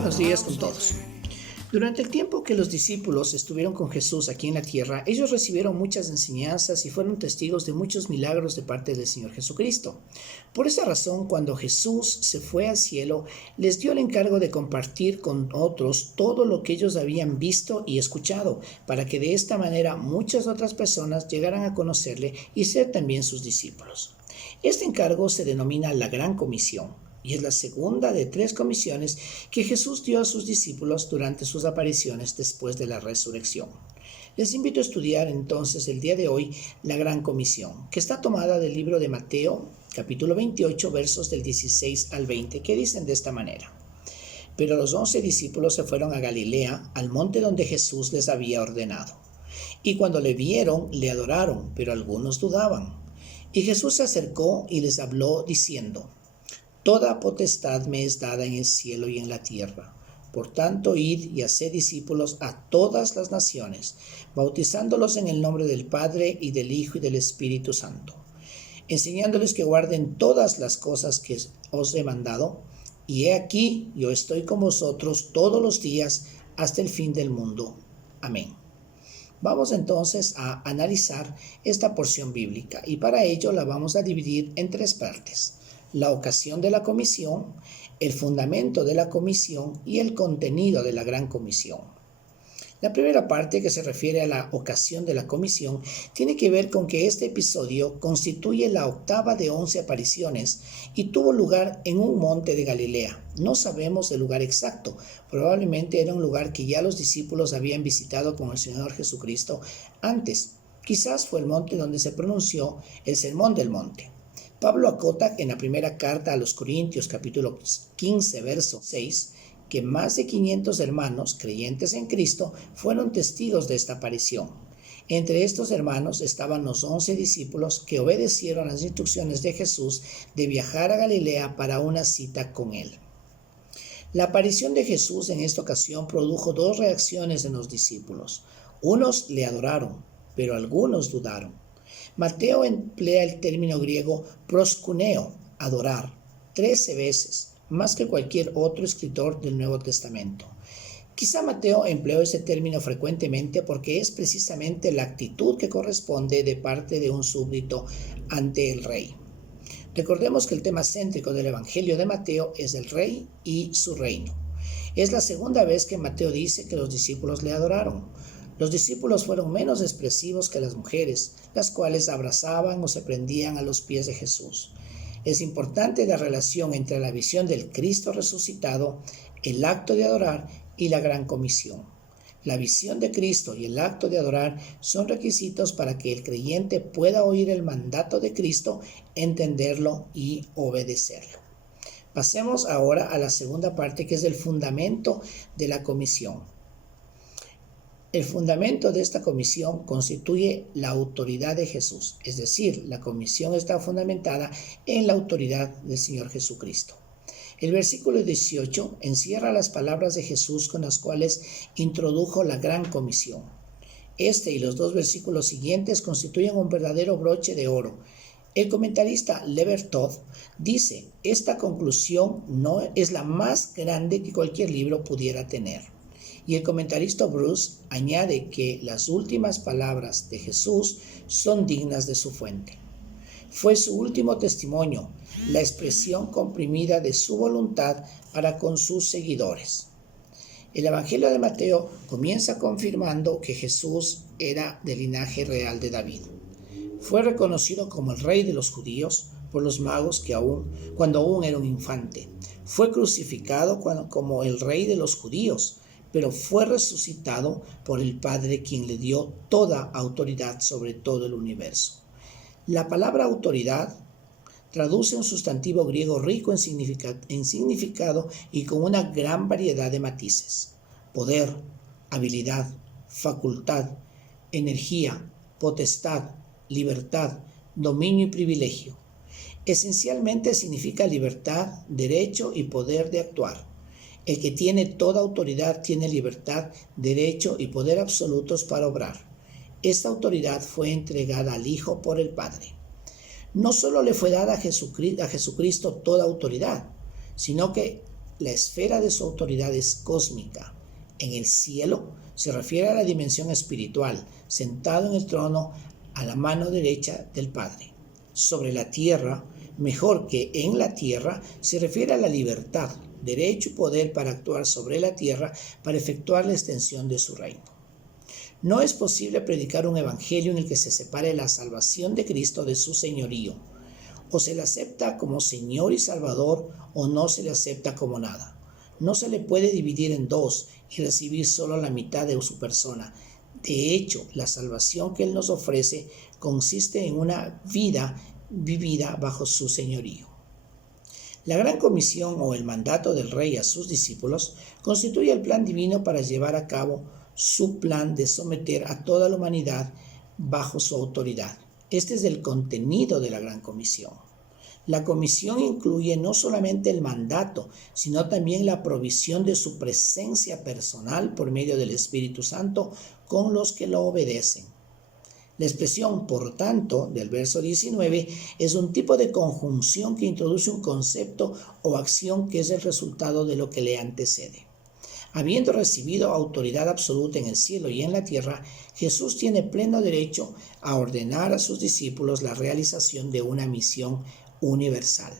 Buenos días con todos. Durante el tiempo que los discípulos estuvieron con Jesús aquí en la tierra, ellos recibieron muchas enseñanzas y fueron testigos de muchos milagros de parte del Señor Jesucristo. Por esa razón, cuando Jesús se fue al cielo, les dio el encargo de compartir con otros todo lo que ellos habían visto y escuchado, para que de esta manera muchas otras personas llegaran a conocerle y ser también sus discípulos. Este encargo se denomina la Gran Comisión, y es la segunda de 3 comisiones que Jesús dio a sus discípulos durante sus apariciones después de la resurrección. Les invito a estudiar entonces el día de hoy la Gran Comisión, que está tomada del libro de Mateo, capítulo 28, versos del 16 al 20, que dicen de esta manera: Pero los 11 discípulos se fueron a Galilea, al monte donde Jesús les había ordenado. Y cuando le vieron, le adoraron, pero algunos dudaban. Y Jesús se acercó y les habló diciendo: Toda potestad me es dada en el cielo y en la tierra. Por tanto, id y haced discípulos a todas las naciones, bautizándolos en el nombre del Padre y del Hijo y del Espíritu Santo, enseñándoles que guarden todas las cosas que os he mandado. Y he aquí, yo estoy con vosotros todos los días hasta el fin del mundo. Amén. Vamos entonces a analizar esta porción bíblica y para ello la vamos a dividir en 3 partes: la ocasión de la comisión, el fundamento de la comisión y el contenido de la Gran Comisión. La primera parte, que se refiere a la ocasión de la comisión, tiene que ver con que este episodio constituye la octava de 11 apariciones y tuvo lugar en un monte de Galilea. No sabemos el lugar exacto, probablemente era un lugar que ya los discípulos habían visitado con el Señor Jesucristo antes. Quizás fue el monte donde se pronunció el Sermón del Monte. Pablo acota en la primera carta a los Corintios, capítulo 15, verso 6, que más de 500 hermanos creyentes en Cristo fueron testigos de esta aparición. Entre estos hermanos estaban los 11 discípulos que obedecieron las instrucciones de Jesús de viajar a Galilea para una cita con él. La aparición de Jesús en esta ocasión produjo 2 reacciones en los discípulos. Unos le adoraron, pero algunos dudaron. Mateo emplea el término griego proskuneo, adorar, 13 veces, más que cualquier otro escritor del Nuevo Testamento. Quizá Mateo empleó ese término frecuentemente porque es precisamente la actitud que corresponde de parte de un súbdito ante el rey. Recordemos que el tema céntrico del Evangelio de Mateo es el rey y su reino. Es la segunda vez que Mateo dice que los discípulos le adoraron. Los discípulos fueron menos expresivos que las mujeres, las cuales abrazaban o se prendían a los pies de Jesús. Es importante la relación entre la visión del Cristo resucitado, el acto de adorar y la Gran Comisión. La visión de Cristo y el acto de adorar son requisitos para que el creyente pueda oír el mandato de Cristo, entenderlo y obedecerlo. Pasemos ahora a la segunda parte, que es el fundamento de la comisión. El fundamento de esta comisión constituye la autoridad de Jesús, es decir, la comisión está fundamentada en la autoridad del Señor Jesucristo. El versículo 18 encierra las palabras de Jesús con las cuales introdujo la Gran Comisión. Este y los 2 versículos siguientes constituyen un verdadero broche de oro. El comentarista Levertov dice: esta conclusión no es la más grande que cualquier libro pudiera tener. Y el comentarista Bruce añade que las últimas palabras de Jesús son dignas de su fuente. Fue su último testimonio, la expresión comprimida de su voluntad para con sus seguidores. El Evangelio de Mateo comienza confirmando que Jesús era del linaje real de David. Fue reconocido como el rey de los judíos por los magos cuando aún era un infante. Fue crucificado como el rey de los judíos, pero fue resucitado por el Padre, quien le dio toda autoridad sobre todo el universo. La palabra autoridad traduce un sustantivo griego rico en significado y con una gran variedad de matices: poder, habilidad, facultad, energía, potestad, libertad, dominio y privilegio. Esencialmente significa libertad, derecho y poder de actuar. El que tiene toda autoridad tiene libertad, derecho y poder absolutos para obrar. Esta autoridad fue entregada al Hijo por el Padre. No solo le fue dada a Jesucristo toda autoridad, sino que la esfera de su autoridad es cósmica. En el cielo se refiere a la dimensión espiritual, sentado en el trono a la mano derecha del Padre. Sobre la tierra, mejor que en la tierra, se refiere a la libertad, derecho y poder para actuar sobre la tierra para efectuar la extensión de su reino. No es posible predicar un evangelio en el que se separe la salvación de Cristo de su señorío. O se le acepta como Señor y Salvador o no se le acepta como nada. No se le puede dividir en dos y recibir solo la mitad de su persona. De hecho, la salvación que Él nos ofrece consiste en una vida vivida bajo su señorío. La gran comisión o el mandato del Rey a sus discípulos constituye el plan divino para llevar a cabo su plan de someter a toda la humanidad bajo su autoridad. Este es el contenido de la gran comisión. La comisión incluye no solamente el mandato, sino también la provisión de su presencia personal por medio del Espíritu Santo con los que lo obedecen. La expresión, por tanto, del verso 19 es un tipo de conjunción que introduce un concepto o acción que es el resultado de lo que le antecede. Habiendo recibido autoridad absoluta en el cielo y en la tierra, Jesús tiene pleno derecho a ordenar a sus discípulos la realización de una misión universal.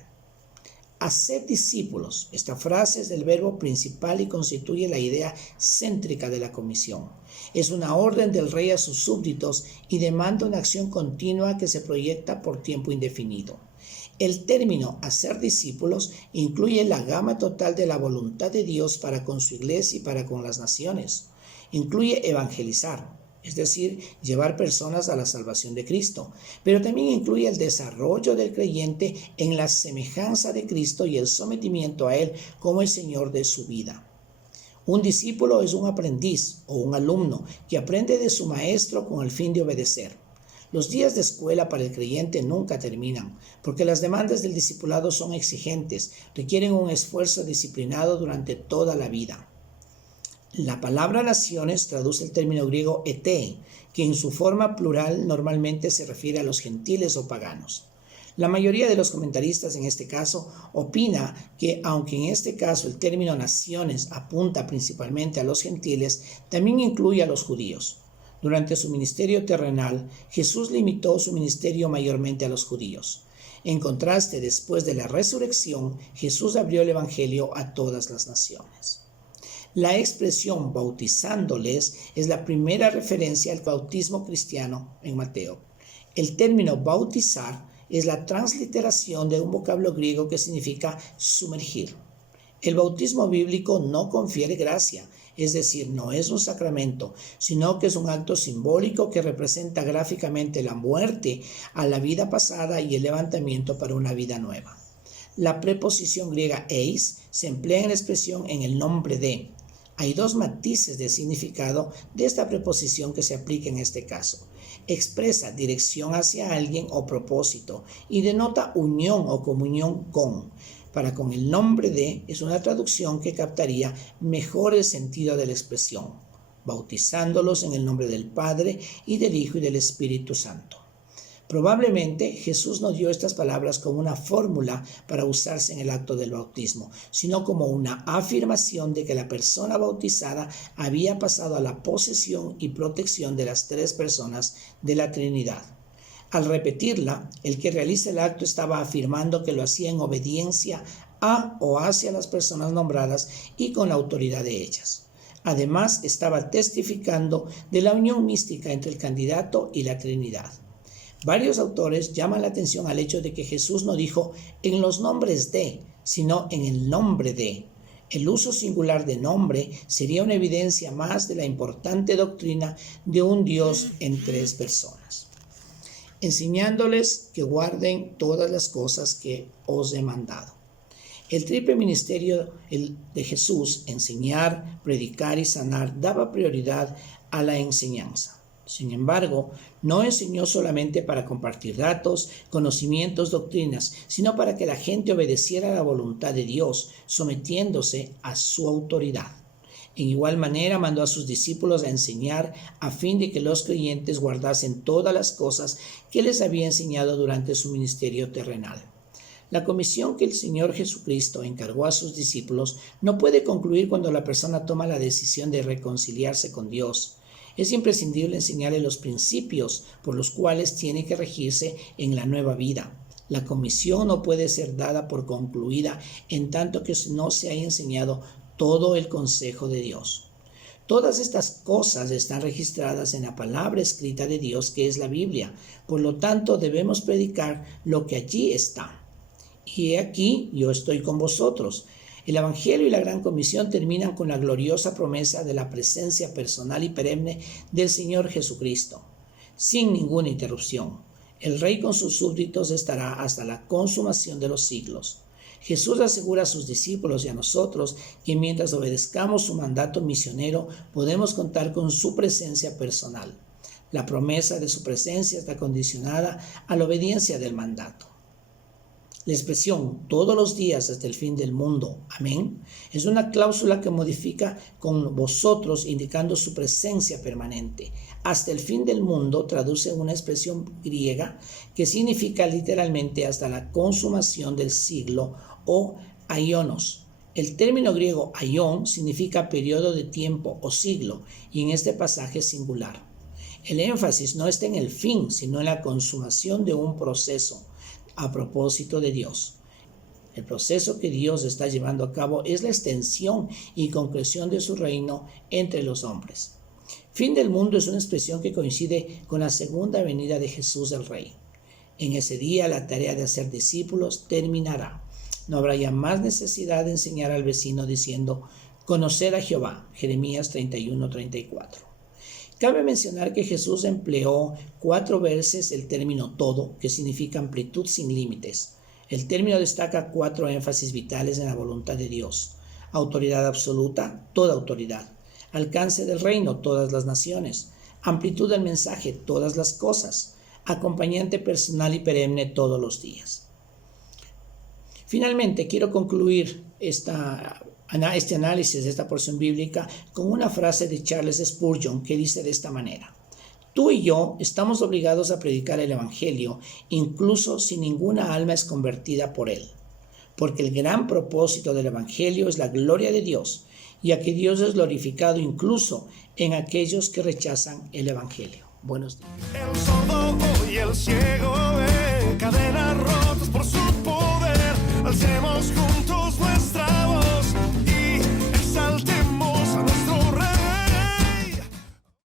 Haced discípulos. Esta frase es el verbo principal y constituye la idea céntrica de la comisión. Es una orden del Rey a sus súbditos y demanda una acción continua que se proyecta por tiempo indefinido. El término hacer discípulos incluye la gama total de la voluntad de Dios para con su iglesia y para con las naciones. Incluye evangelizar, es decir, llevar personas a la salvación de Cristo, pero también incluye el desarrollo del creyente en la semejanza de Cristo y el sometimiento a Él como el Señor de su vida. Un discípulo es un aprendiz o un alumno que aprende de su maestro con el fin de obedecer. Los días de escuela para el creyente nunca terminan, porque las demandas del discipulado son exigentes, requieren un esfuerzo disciplinado durante toda la vida. La palabra naciones traduce el término griego ete, que en su forma plural normalmente se refiere a los gentiles o paganos. La mayoría de los comentaristas en este caso opina que, aunque en este caso el término naciones apunta principalmente a los gentiles, también incluye a los judíos. Durante su ministerio terrenal, Jesús limitó su ministerio mayormente a los judíos. En contraste, después de la resurrección, Jesús abrió el evangelio a todas las naciones. La expresión bautizándoles es la primera referencia al bautismo cristiano en Mateo. El término bautizar es la transliteración de un vocablo griego que significa sumergir. El bautismo bíblico no confiere gracia, es decir, no es un sacramento, sino que es un acto simbólico que representa gráficamente la muerte a la vida pasada y el levantamiento para una vida nueva. La preposición griega eis se emplea en la expresión en el nombre de. Hay dos matices de significado de esta preposición que se aplica en este caso. Expresa dirección hacia alguien o propósito y denota unión o comunión con. Para con el nombre de es una traducción que captaría mejor el sentido de la expresión, bautizándolos en el nombre del Padre y del Hijo y del Espíritu Santo. Probablemente Jesús no dio estas palabras como una fórmula para usarse en el acto del bautismo, sino como una afirmación de que la persona bautizada había pasado a la posesión y protección de las tres personas de la Trinidad. Al repetirla, el que realiza el acto estaba afirmando que lo hacía en obediencia a o hacia las personas nombradas y con la autoridad de ellas. Además, estaba testificando de la unión mística entre el candidato y la Trinidad. Varios autores llaman la atención al hecho de que Jesús no dijo en los nombres de, sino en el nombre de. El uso singular de nombre sería una evidencia más de la importante doctrina de un Dios en tres personas. Enseñándoles que guarden todas las cosas que os he mandado. El triple ministerio de Jesús, enseñar, predicar y sanar, daba prioridad a la enseñanza. Sin embargo, no enseñó solamente para compartir datos, conocimientos, doctrinas, sino para que la gente obedeciera a la voluntad de Dios, sometiéndose a su autoridad. En igual manera mandó a sus discípulos a enseñar a fin de que los creyentes guardasen todas las cosas que les había enseñado durante su ministerio terrenal. La comisión que el Señor Jesucristo encargó a sus discípulos no puede concluir cuando la persona toma la decisión de reconciliarse con Dios. Es imprescindible enseñarle los principios por los cuales tiene que regirse en la nueva vida. La comisión no puede ser dada por concluida en tanto que no se haya enseñado todo el consejo de Dios. Todas estas cosas están registradas en la palabra escrita de Dios, que es la Biblia. Por lo tanto, debemos predicar lo que allí está. Y he aquí, yo estoy con vosotros. El Evangelio y la Gran Comisión terminan con la gloriosa promesa de la presencia personal y perenne del Señor Jesucristo, sin ninguna interrupción. El Rey con sus súbditos estará hasta la consumación de los siglos. Jesús asegura a sus discípulos y a nosotros que mientras obedezcamos su mandato misionero, podemos contar con su presencia personal. La promesa de su presencia está condicionada a la obediencia del mandato. La expresión todos los días hasta el fin del mundo, amén, es una cláusula que modifica con vosotros indicando su presencia permanente. Hasta el fin del mundo traduce una expresión griega que significa literalmente hasta la consumación del siglo o aionos. El término griego aion significa periodo de tiempo o siglo y en este pasaje es singular. El énfasis no está en el fin, sino en la consumación de un proceso. A propósito de Dios. El proceso que Dios está llevando a cabo es la extensión y concreción de su reino entre los hombres. Fin del mundo es una expresión que coincide con la segunda venida de Jesús el Rey. En ese día la tarea de hacer discípulos terminará. No habrá ya más necesidad de enseñar al vecino diciendo, conocer a Jehová, Jeremías 31:34. Cabe mencionar que Jesús empleó 4 veces el término todo, que significa amplitud sin límites. El término destaca 4 énfasis vitales en la voluntad de Dios. Autoridad absoluta, toda autoridad. Alcance del reino, todas las naciones. Amplitud del mensaje, todas las cosas. Acompañante personal y perenne todos los días. Finalmente, quiero concluir este análisis de esta porción bíblica con una frase de Charles Spurgeon que dice de esta manera: tú y yo estamos obligados a predicar el Evangelio incluso si ninguna alma es convertida por él, porque el gran propósito del Evangelio es la gloria de Dios, ya que Dios es glorificado incluso en aquellos que rechazan el Evangelio. Buenos días. El sordo y el ciego ven cadenas rotas por su poder. Alcemos juntos